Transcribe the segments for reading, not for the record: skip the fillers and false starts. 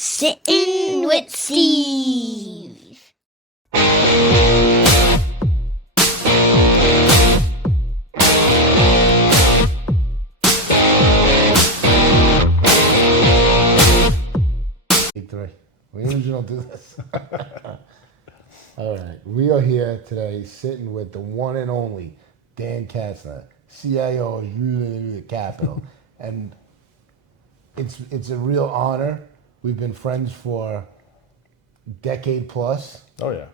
Sittin with Steve. Three. We usually don't do this. All right. We are here today sitting with the one and only Dan Katzner, CIO of the Capital. And it's a real honor. We've been friends for a decade plus. Oh, yeah.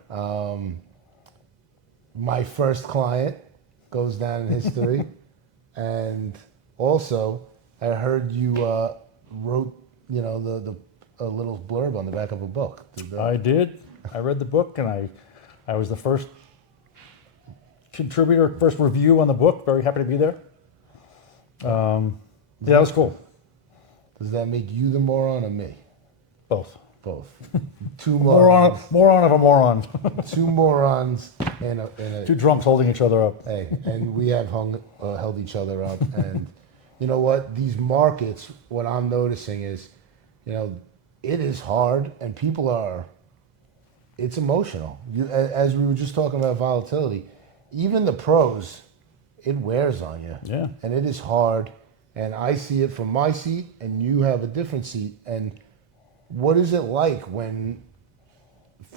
My first client goes down in history. And also, I heard you wrote, a little blurb on the back of a book. I did. I read the book, and I was the first contributor, first review on the book. Very happy to be there. Yeah, that was cool. Does that make you the moron or me? Both. Both. Two morons. Moron of a moron. Two morons and a Two drunks holding each other up. Hey, and we have held each other up. And you know what? These markets, what I'm noticing is, it is hard, and it's emotional. As we were just talking about volatility, even the pros, it wears on you. Yeah. And it is hard, and I see it from my seat, and you have a different seat. And what is it like when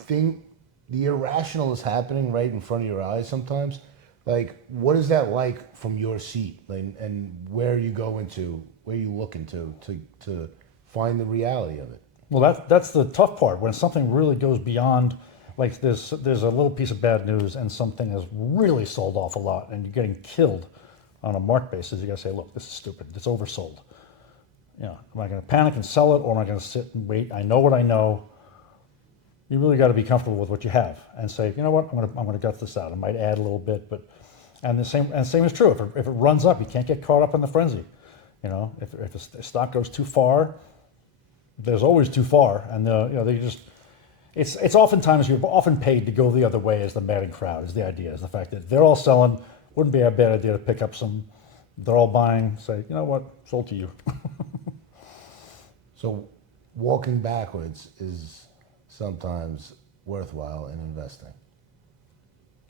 the irrational is happening right in front of your eyes sometimes? Like, what is that like from your seat? And where are you going to, where are you looking to find the reality of it? Well, that's the tough part. When something really goes beyond, like there's a little piece of bad news and something has really sold off a lot and you're getting killed on a mark basis, you gotta say, look, this is stupid. It's oversold. Am I gonna panic and sell it, or am I gonna sit and wait? I know what I know. You really got to be comfortable with what you have and say, you know what, I'm gonna gut this out. I might add a little bit, but the same is true. If it runs up, you can't get caught up in the frenzy. If a stock goes too far, there's always too far, and they just. It's oftentimes you're often paid to go the other way as the madding crowd. Is the idea? Is the fact that they're all selling. Wouldn't be a bad idea to pick up some. They're all buying. Say, you know what, sold to you. So, walking backwards is sometimes worthwhile in investing.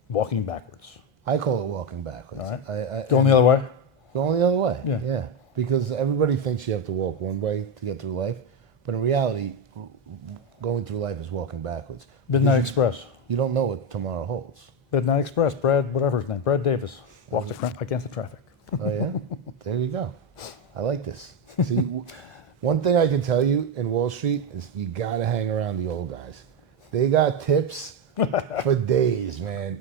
Walking backwards. I call it walking backwards. All right. Going the other way? Going the other way, yeah. Because everybody thinks you have to walk one way to get through life. But in reality, going through life is walking backwards. Midnight Express. You don't know what tomorrow holds. Midnight Express, Brad, whatever his name, Brad Davis, walked against the traffic. Oh, yeah? There you go. I like this. See, one thing I can tell you in Wall Street is you got to hang around the old guys. They got tips for days, man.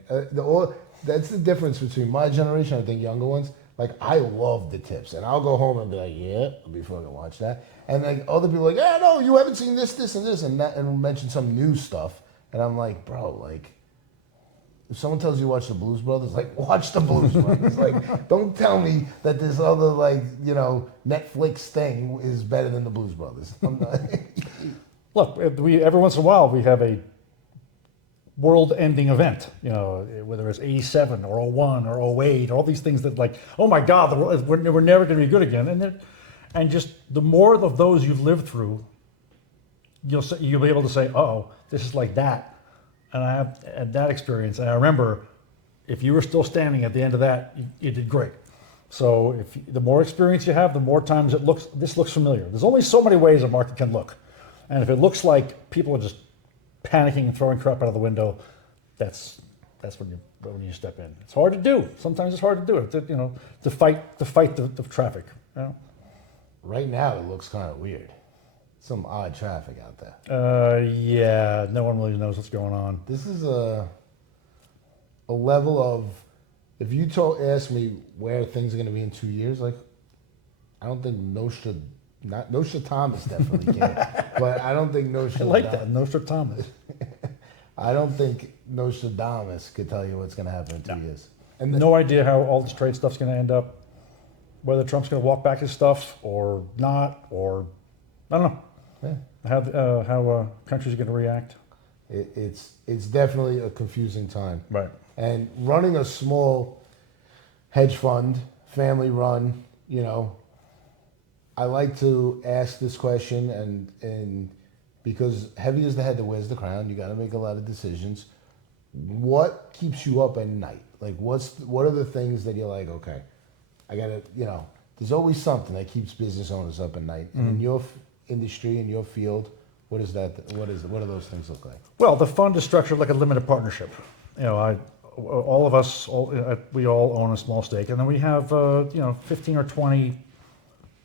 That's the difference between my generation, I think younger ones. Like, I love the tips. And I'll go home and be like, yeah, I'll be fucking watch that. And like other people are like, yeah, no, you haven't seen this, and this, and that, and mention some new stuff. And I'm like, bro, like, if someone tells you to watch the Blues Brothers, like, watch the Blues Brothers. Like, don't tell me that this other, Netflix thing is better than the Blues Brothers. I'm not. Look, every once in a while we have a world-ending event, whether it's 87 or 01 or 08, all these things that like, oh my God, we're never going to be good again. And just the more of those you've lived through, you'll be able to say, oh, this is like that. And I have had that experience. And I remember if you were still standing at the end of that, you did great. So the more experience you have, the more times this looks familiar. There's only so many ways a market can look. And if it looks like people are just panicking and throwing crap out of the window, that's when you step in. It's hard to do. Sometimes it's hard to do it. To fight the traffic. Right now, it looks kind of weird. Some odd traffic out there. Yeah, no one really knows what's going on. This is a level of, if you ask me where things are going to be in 2 years, like, I don't think Nostradamus definitely can. But I don't think Nostradamus. I like that, Nostradamus. I don't think Nostradamus could tell you what's going to happen in 2 years. And no idea how all this trade stuff's going to end up. Whether Trump's going to walk back his stuff or not, or I don't know. Yeah. How countries are going to react. It's definitely a confusing time. Right. And running a small hedge fund, family run, I like to ask this question and because heavy is the head that wears the crown. You got to make a lot of decisions. What keeps you up at night? Like, what are the things that you're like, okay, I gotta, there's always something that keeps business owners up at night. And in your industry, in your field, what is that? What do those things look like? Well, the fund is structured like a limited partnership. All of us, we all own a small stake, and then we have 15 or 20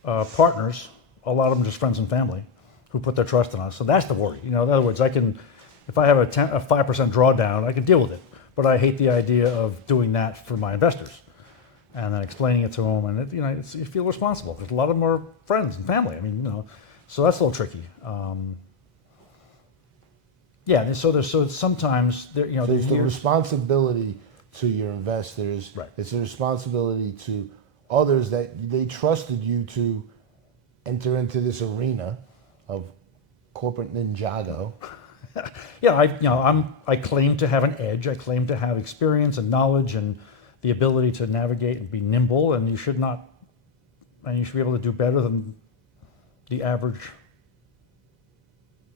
partners. A lot of them just friends and family who put their trust in us. So that's the worry. In other words, if I have a 5% drawdown, I can deal with it. But I hate the idea of doing that for my investors, and then explaining it to them, and you feel responsible because a lot of them are friends and family. So that's a little tricky. So sometimes So it's the responsibility to your investors. Right. It's a responsibility to others that they trusted you to enter into this arena of corporate Ninjago. I claim to have an edge. I claim to have experience and knowledge and the ability to navigate and be nimble. And you should be able to do better than the average.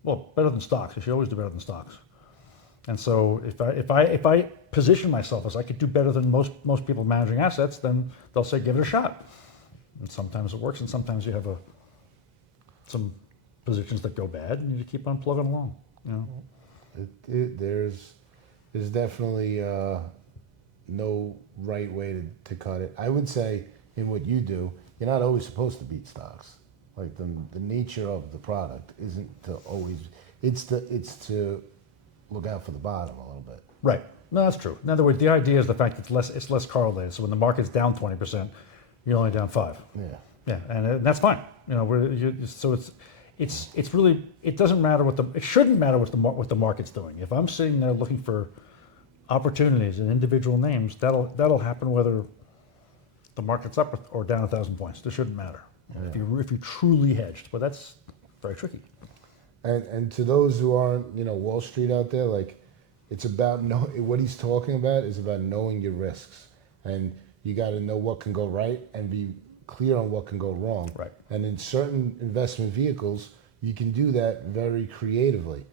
Well, better than stocks. You should always do better than stocks. And so if I position myself as I could do better than most people managing assets, then they'll say, give it a shot. And sometimes it works, and sometimes you have some positions that go bad, and you just keep on plugging along. There's definitely no right way to cut it. I would say in what you do, you're not always supposed to beat stocks. Like the nature of the product isn't to always. It's to look out for the bottom a little bit. Right. No, that's true. In other words, the idea is the fact that it's less correlated. So when the market's down 20%, you're only down 5%. Yeah, and that's fine. So it's really, it doesn't matter it shouldn't matter what the market's doing. If I'm sitting there looking for opportunities in individual names, that'll happen whether the market's up or down 1,000 points. It shouldn't matter. Yeah. If you truly hedged, but that's very tricky. And to those who aren't, Wall Street out there, like, it's about what he's talking about is about knowing your risks, and you got to know what can go right and be clear on what can go wrong. Right. And in certain investment vehicles, you can do that very creatively.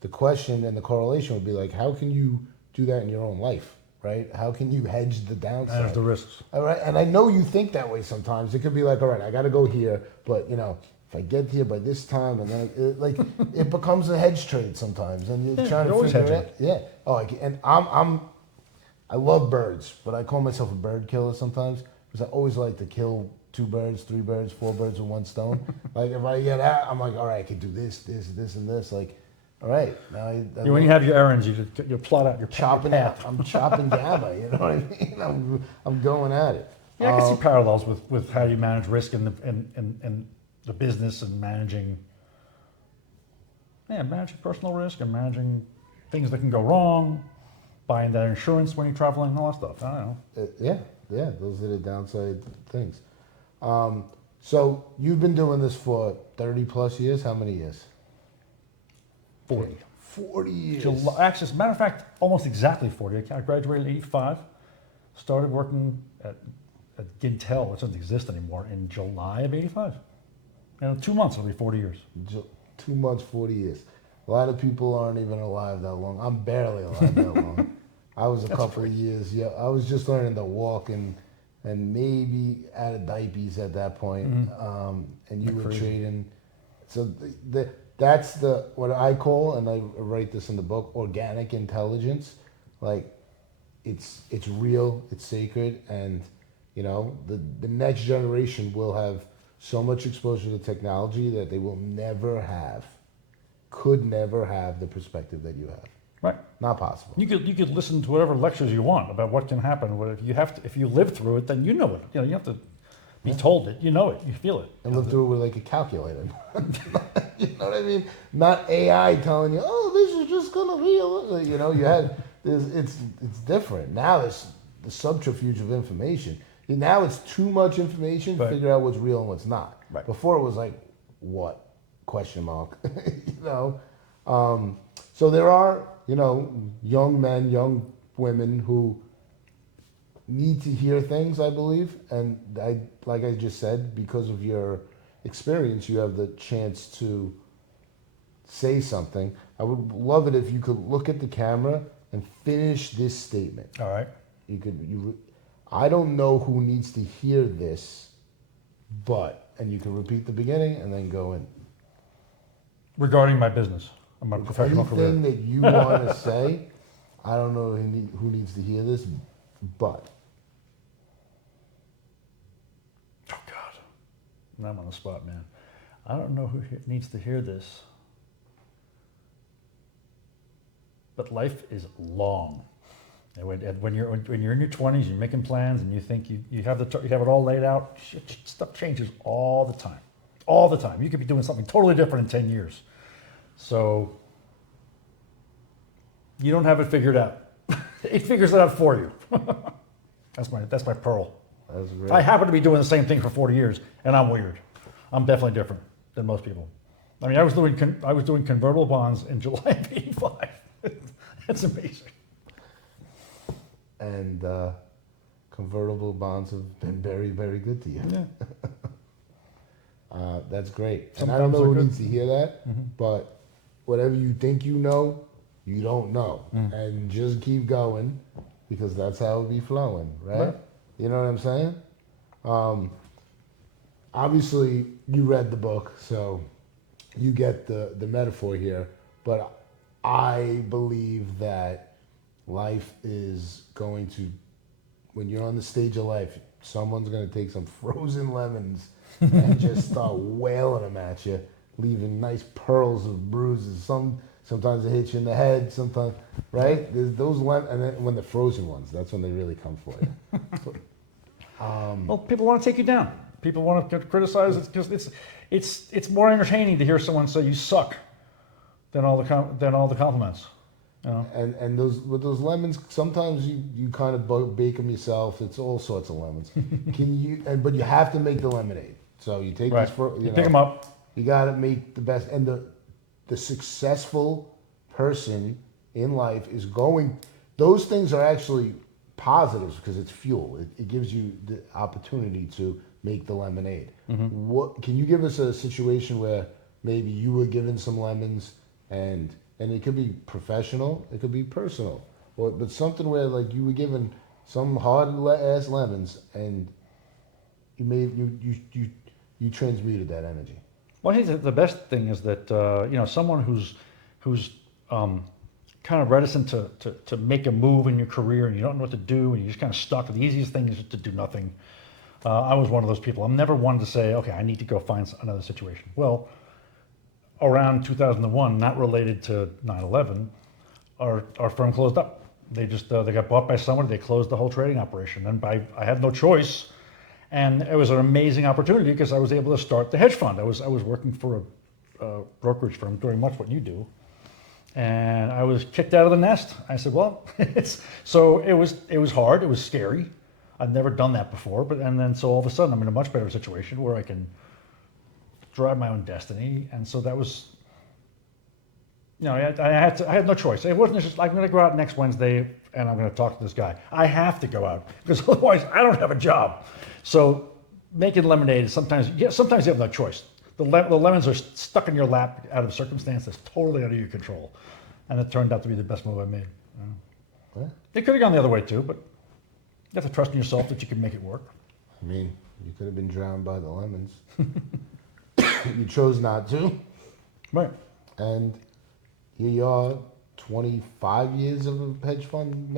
The question and the correlation would be like, how can you do that in your own life, right? How can you hedge the downside? Manage the risks. All right. And I know you think that way sometimes. It could be like, all right, I got to go here, but if I get here by this time, and then it becomes a hedge trade sometimes, and you're trying to figure it out. Yeah. Oh, and I love birds, but I call myself a bird killer sometimes because I always like to kill 2 birds, 3 birds, 4 birds with 1 stone. Like if I get out, I'm like, all right, I can do this, and this. Like, all right, now When you have your errands, you plot out your chopping path. I'm chopping GABA. You know what I mean? I'm going at it. Yeah, I can see parallels with how you manage risk in the business and managing personal risk and managing things that can go wrong, buying that insurance when you're traveling, and all that stuff. I don't know. Yeah, those are the downside things. So you've been doing this for 30 plus years. How many years? 40. 40 years. Actually, as a matter of fact, almost exactly 40. I graduated in 85, started working at Gintel, which doesn't exist anymore, in July of 85. And in 2 months, it'll be 40 years. 2 months, 40 years. A lot of people aren't even alive that long. I'm barely alive that long. I was a couple of years. Yeah, I was just learning to walk and maybe out of diapers at that point. Mm-hmm. And you were trading. So that's what I call, and I write this in the book, organic intelligence. Like, it's real, it's sacred, and the next generation will have so much exposure to technology that they will could never have the perspective that you have. Right. Not possible. You could listen to whatever lectures you want about what can happen. If you live through it, then you know it. You have to be told it. You know it. You feel it. And live through it with like a calculator. You know what I mean? Not AI telling you, oh, this is just gonna be. It's different now. It's the subterfuge of information. Now it's too much information to figure out what's real and what's not. Right. Before it was like, what? Question mark. So there are, young men, young women who need to hear things, I believe. And like I just said, because of your experience, you have the chance to say something, I would love it if you could look at the camera and finish this statement. All right. I don't know who needs to hear this, but, and you can repeat the beginning and then go in. Regarding my business, my professional career. Anything that you want to say, I don't know who needs to hear this, but. Oh, God. Now I'm on the spot, man. I don't know who needs to hear this. But life is long. And when you're in your 20s, you're making plans, and you think you have it all laid out. Stuff changes all the time, all the time. You could be doing something totally different in 10 years. So you don't have it figured out. It figures it out for you. That's my pearl. That's great. I happen to be doing the same thing for 40 years, and I'm weird. I'm definitely different than most people. I mean, I was doing convertible bonds in July of '85. That's amazing. And convertible bonds have been very, very good to you. Yeah. That's great. Sometimes and I don't know they're who good. needs to hear that, but whatever you think you know, you don't know. And just keep going, because that's how it be flowing, right? You know what I'm saying? Obviously, you read the book, so you get the metaphor here. But I believe that life is going to, when you're on the stage of life, someone's going to take some frozen lemons and just start wailing them at you, leaving nice pearls of bruises. Sometimes it hits you in the head, sometimes, right? There's those and then when the frozen ones, that's when they really come for you. Well, people want to take you down. People want to criticize it because it's more entertaining to hear someone say you suck than all the compliments. You know? And with those lemons, sometimes you kind of bake them yourself. It's all sorts of lemons. But you have to make the lemonade. So you take Right. this for You pick them up. You got to make the best. And the successful person in life is going. Those things are actually positives because it's fuel. It gives you the opportunity to make the lemonade. What can you give us a situation where maybe you were given some lemons and it could be professional, it could be personal, but something where like you were given some hard ass lemons and you transmuted that energy. Well, I think the best thing is that someone who's kind of reticent to make a move in your career and you don't know what to do and you're just kind of stuck. The easiest thing is to do nothing. I was one of those people. I'm never one to say, okay, I need to go find another situation. Well, around 2001, not related to 9/11, our firm closed up. They just they got bought by someone. They closed the whole trading operation, and I had no choice. And it was an amazing opportunity because I was able to start the hedge fund. I was working for a brokerage firm doing much what you do, and I was kicked out of the nest. I said, well, it was hard. It was scary. I've never done that before, so all of a sudden I'm in a much better situation where I can drive my own destiny. And so that was, I had no choice. It wasn't just, I'm going to go out next Wednesday and I'm going to talk to this guy. I have to go out because otherwise I don't have a job. So making lemonade is sometimes you have no choice. The lemons are stuck in your lap out of circumstance that's totally out of your control. And it turned out to be the best move I made. Yeah. It could have gone the other way too, but you have to trust in yourself that you can make it work. I mean, you could have been drowned by the lemons. You chose not to. Right. And here you are, 25 years of a hedge fund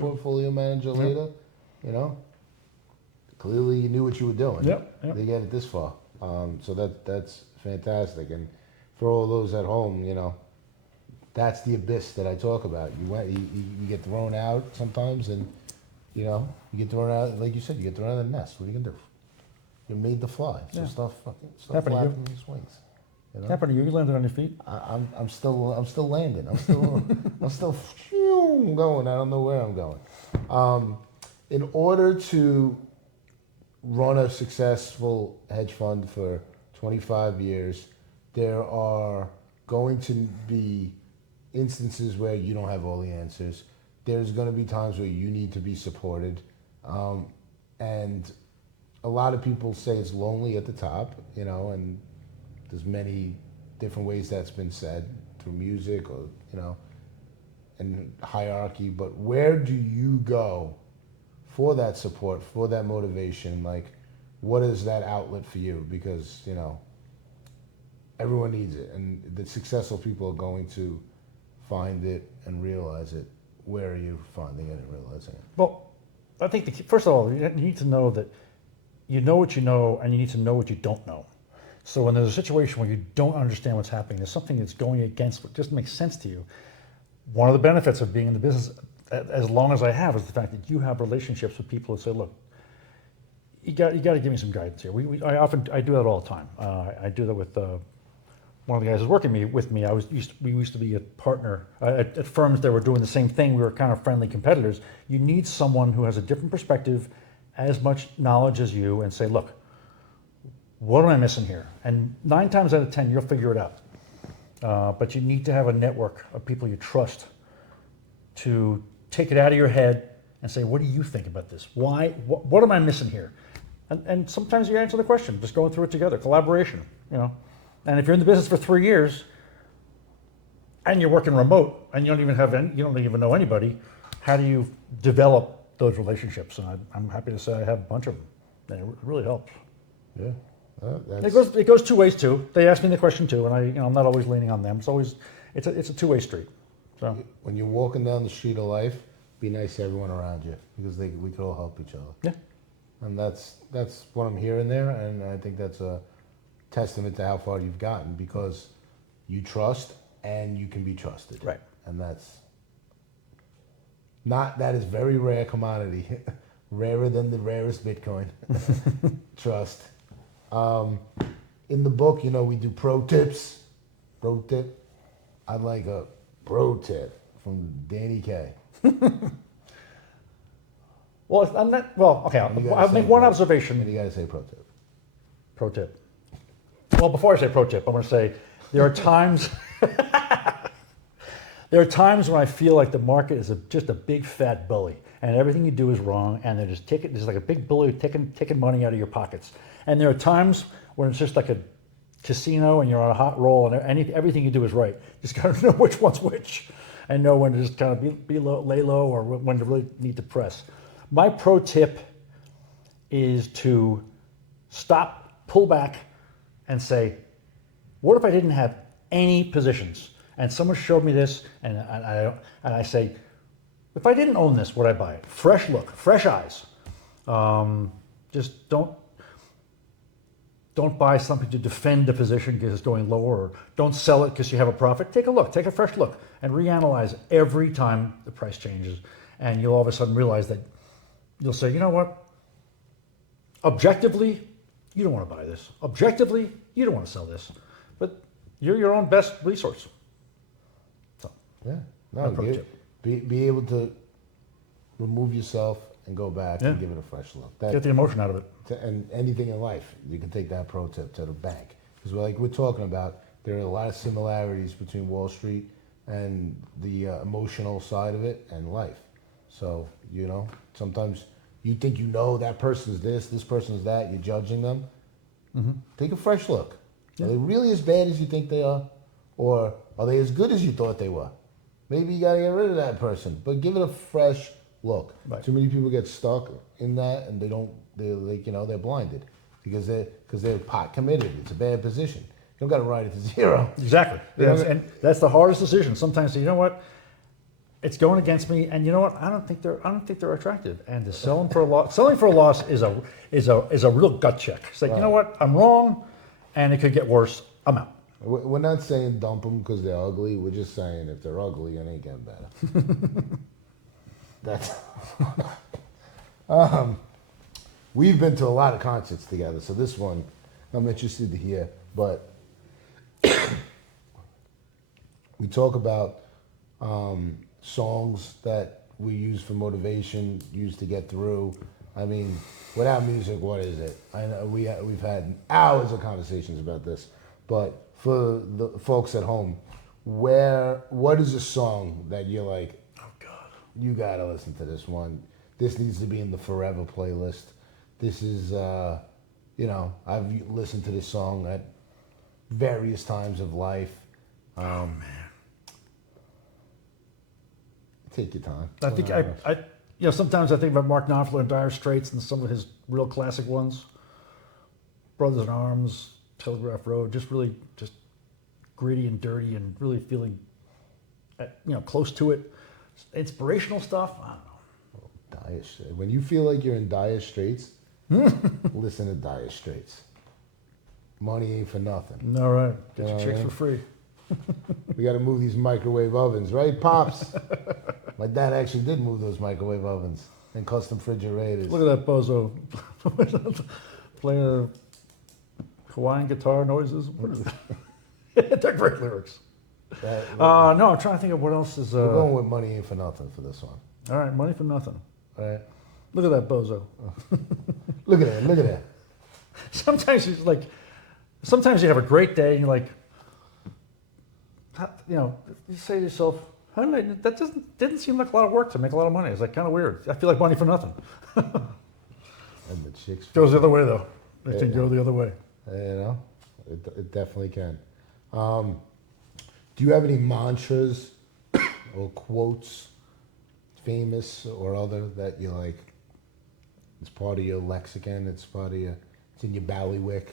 portfolio manager later. Clearly you knew what you were doing. Yep. They get it this far. So that's fantastic. And for all those at home, that's the abyss that I talk about. You get thrown out sometimes, and you get thrown out, like you said, you get thrown out of the nest. What are you gonna do? You're made to fly. So Yeah. stop Happened to you. flapping these wings. Happened to you? You landed on your feet? I'm still landing. I'm still going. I don't know where I'm going. In order to run a successful hedge fund for 25 years, there are going to be instances where you don't have all the answers. There's going to be times where you need to be supported. And a lot of people say it's lonely at the top, and there's many different ways that's been said through music or, and hierarchy, but where do you go for that support, for that motivation? Like, what is that outlet for you? Because, everyone needs it, and the successful people are going to find it and realize it. Where are you finding it and realizing it? Well, I think first of all, you need to know that you know what you know, and you need to know what you don't know. So when there's a situation where you don't understand what's happening, there's something that's going against what just makes sense to you. One of the benefits of being in the business as long as I have is the fact that you have relationships with people who say, look, you got to give me some guidance here. I do that all the time. I do that with one of the guys who's working with me. We used to be a partner at firms that were doing the same thing. We were kind of friendly competitors. You need someone who has a different perspective, as much knowledge as you, and say, look, what am I missing here? And 9 times out of 10, you'll figure it out. But you need to have a network of people you trust to take it out of your head and say, what do you think about this? Why? What am I missing here? And sometimes you answer the question, just going through it together, collaboration, And if you're in the business for 3 years and you're working remote and you don't even know anybody, how do you develop those relationships? And I'm happy to say I have a bunch of them. And it really helps. Yeah. It goes 2 ways too. They ask me the question too, and I'm not always leaning on them. It's a 2-way street. So when you're walking down the street of life, be nice to everyone around you, because we could all help each other. yeah, And that's what I'm hearing there, and I think that's a testament to how far you've gotten, because you trust and you can be trusted. right. And that is very rare commodity, rarer than the rarest Bitcoin. Trust. In the book, we do pro tips. Pro tip. I'd like a pro tip from Danny K. Well, I'm not. Well, okay. I'll make one observation. And you got to say pro tip. Pro tip. Well, before I say pro tip, I'm going to say there are times. There are times when I feel like the market is just a big fat bully, and everything you do is wrong, and they're just there's like a big bully taking money out of your pockets. And there are times when it's just like a casino, and you're on a hot roll, and everything you do is right. Just got to know which one's which, and know when to just kind of lay low, or when to really need to press. My pro tip is to stop, pull back, and say, what if I didn't have any positions? And someone showed me this, and I say, if I didn't own this, would I buy it? Fresh look, fresh eyes. Just don't buy something to defend the position because it's going lower, or don't sell it because you have a profit. Take a look, take a fresh look, and reanalyze every time the price changes. And you'll all of a sudden realize that you'll say, you know what? Objectively, you don't want to buy this. Objectively, you don't want to sell this. But you're your own best resource. So, yeah. No, be able to remove yourself and go back and give it a fresh look. Get the emotion out of it. And anything in life, you can take that pro tip to the bank. Because we're talking about, there are a lot of similarities between Wall Street and the emotional side of it and life. So, sometimes you think that person's this person's that, you're judging them. Mm-hmm. Take a fresh look. Yeah. Are they really as bad as you think they are? Or are they as good as you thought they were? Maybe you got to get rid of that person, but give it a fresh look. Right. Too many people get stuck in that, and they're blinded because they're pot committed. It's a bad position. You don't got to ride it to zero. Exactly. And that's the hardest decision. Sometimes, you know what? It's going against me, and you know what? I don't think they're attractive. And to selling for a loss is a real gut check. It's like, right. You know what? I'm wrong, and it could get worse. I'm out. We're not saying dump them because they're ugly. We're just saying if they're ugly, it ain't getting better. That's. We've been to a lot of concerts together, so this one I'm interested to hear. But we talk about songs that we use for motivation, use to get through. I mean, without music, what is it? I know we've had hours of conversations about this, but for the folks at home, what is a song that you're like, oh God, you gotta listen to this one. This needs to be in the forever playlist. This is, I've listened to this song at various times of life. Oh man. Take your time. I think sometimes I think about Mark Knopfler and Dire Straits and some of his real classic ones. Brothers in Arms, Telegraph Road, just really just gritty and dirty and really feeling, close to it. Inspirational stuff. I don't know. Dire Straits. When you feel like you're in dire straits, listen to Dire Straits. Money ain't for nothing. All right. Get You know your what I chicks mean? for free. We got to move these microwave ovens, right, Pops? My dad actually did move those microwave ovens and custom refrigerators. Look at that bozo playing Hawaiian guitar noises. What is that? They're great lyrics. No, I'm trying to think of what else is. We're going with Money Ain't for Nothing for this one. All right, Money for Nothing. All right. Look at that bozo. Look at that. Look at that. Sometimes you have a great day and you're like, you say to yourself, that didn't seem like a lot of work to make a lot of money. It's like kind of weird. I feel like money for nothing. And the chicks Goes the other way though. It can go the other way. It definitely can. Do you have any mantras or quotes, famous or other, that you like? It's part of your lexicon. It's in your ballywick.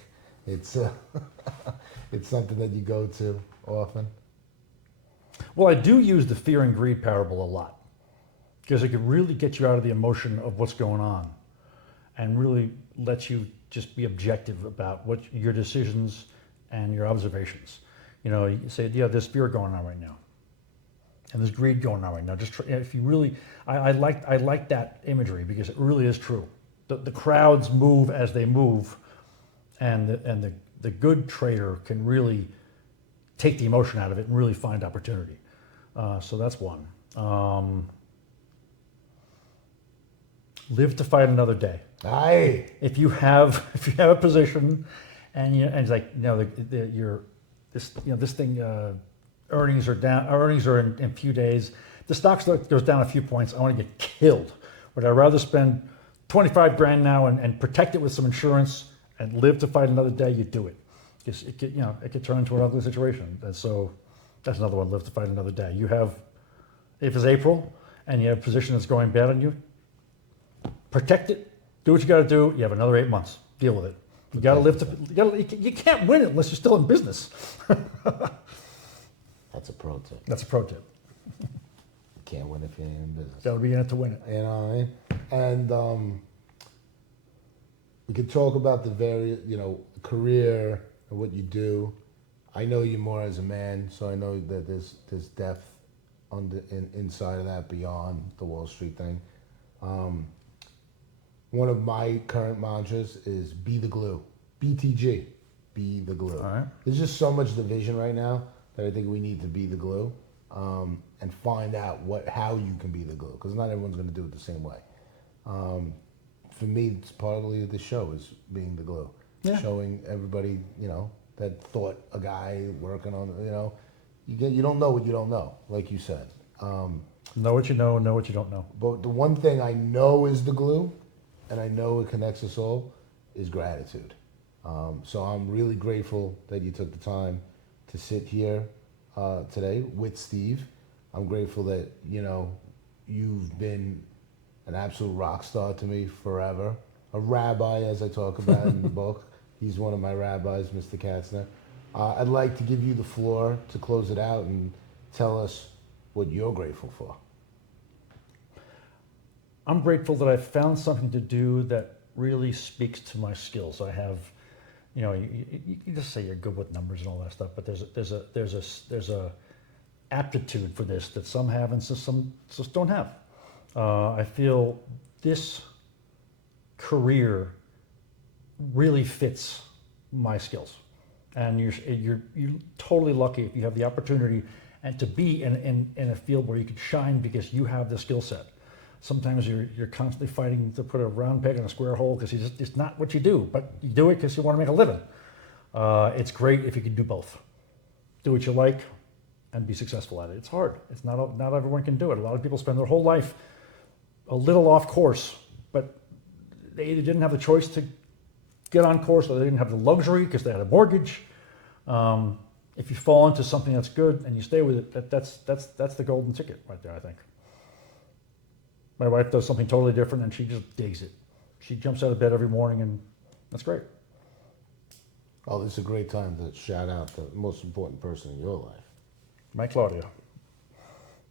It's it's something that you go to often. Well, I do use the fear and greed parable a lot because it can really get you out of the emotion of what's going on and really let you just be objective about what your decisions and your observations. You say, yeah, there's fear going on right now, and there's greed going on right now. If you really, I like that imagery because it really is true. The crowds move as they move, and the good trader can really take the emotion out of it and really find opportunity. So that's one. Live to fight another day. Aye. If you have a position, and it's like this thing earnings are down. Our earnings are in a few days. The stock goes down a few points. I want to get killed. Would I rather spend 25 grand now and protect it with some insurance and live to fight another day? You do it. It could turn into an ugly situation. And so that's another one, live to fight another day. If it's April and you have a position that's going bad on you, protect it, do what you got to do. You have another 8 months. Deal with it. You got to live you can't win it unless you're still in business. That's a pro tip. That's a pro tip. You can't win if you ain't in business. Got to be in it to win it. You know what I mean? And we could talk about the various, career and what you do. I know you more as a man, so I know that there's depth inside of that beyond the Wall Street thing. One of my current mantras is be the glue. BTG. Be the glue. All right. There's just so much division right now that I think we need to be the glue and find out how you can be the glue, because not everyone's going to do it the same way. For me, it's partly the show is being the glue. Yeah. Showing everybody, that thought a guy working on, you don't know what you don't know, like you said. Know what you know what you don't know. But the one thing I know is the glue, and I know it connects us all, is gratitude. So I'm really grateful that you took the time to sit here today with Steve. I'm grateful that, you've been an absolute rock star to me forever. A rabbi, as I talk about in the book. He's one of my rabbis, Mr. Katzner. I'd like to give you the floor to close it out and tell us what you're grateful for. I'm grateful that I found something to do that really speaks to my skills. I have, you just say you're good with numbers and all that stuff, but there's a aptitude for this that some have and some just don't have. I feel this career really fits my skills, and you're totally lucky if you have the opportunity and to be in a field where you can shine because you have the skill set. Sometimes you're constantly fighting to put a round peg in a square hole because it's not what you do, but you do it because you want to make a living. It's great if you can do both. Do what you like and be successful at it. It's hard. It's not everyone can do it. A lot of people spend their whole life a little off course, but they either didn't have the choice to get on course or they didn't have the luxury because they had a mortgage. If you fall into something that's good and you stay with it, that's the golden ticket right there, I think. My wife does something totally different and she just digs it. She jumps out of bed every morning and that's great. Oh, this is a great time to shout out the most important person in your life. My Claudia.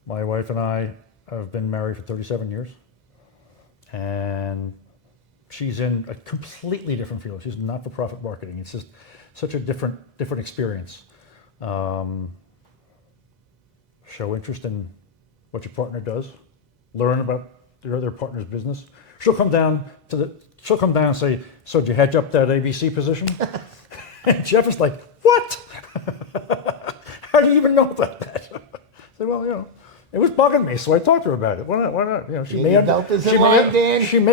My wife and I have been married for 37 years. And she's in a completely different field. She's not-for-profit marketing. It's just such a different experience. Show interest in what your partner does. Learn about your other partner's business. She'll come down and say, "So did you hedge up that ABC position?" And Jeff is like, "What? How do you even know about that?" I say, "Well, it was bugging me, so I talked to her about it. Why not? She may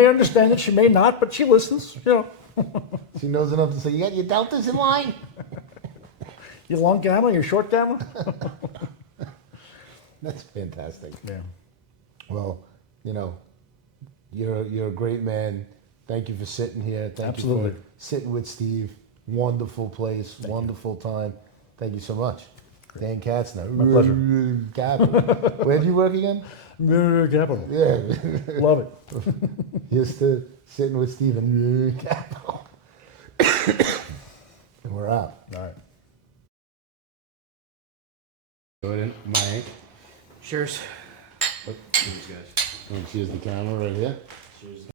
understand it, she may not, but she listens. She knows enough to say, "You got your deltas in line." You long gamma, you short gamma. That's fantastic. Yeah. Well, you're a great man. Thank you for sitting here. Thank you for sitting with Steve. Wonderful place, wonderful time. Thank you so much. Dan Katzner. My pleasure. Capital. Where do you work again? Capital. Yeah. Love it. Here's to sitting with Steven. Capital. And we're out. All right. Jordan, Mike. Cheers. Cheers, guys. Cheers the camera right here. Cheers.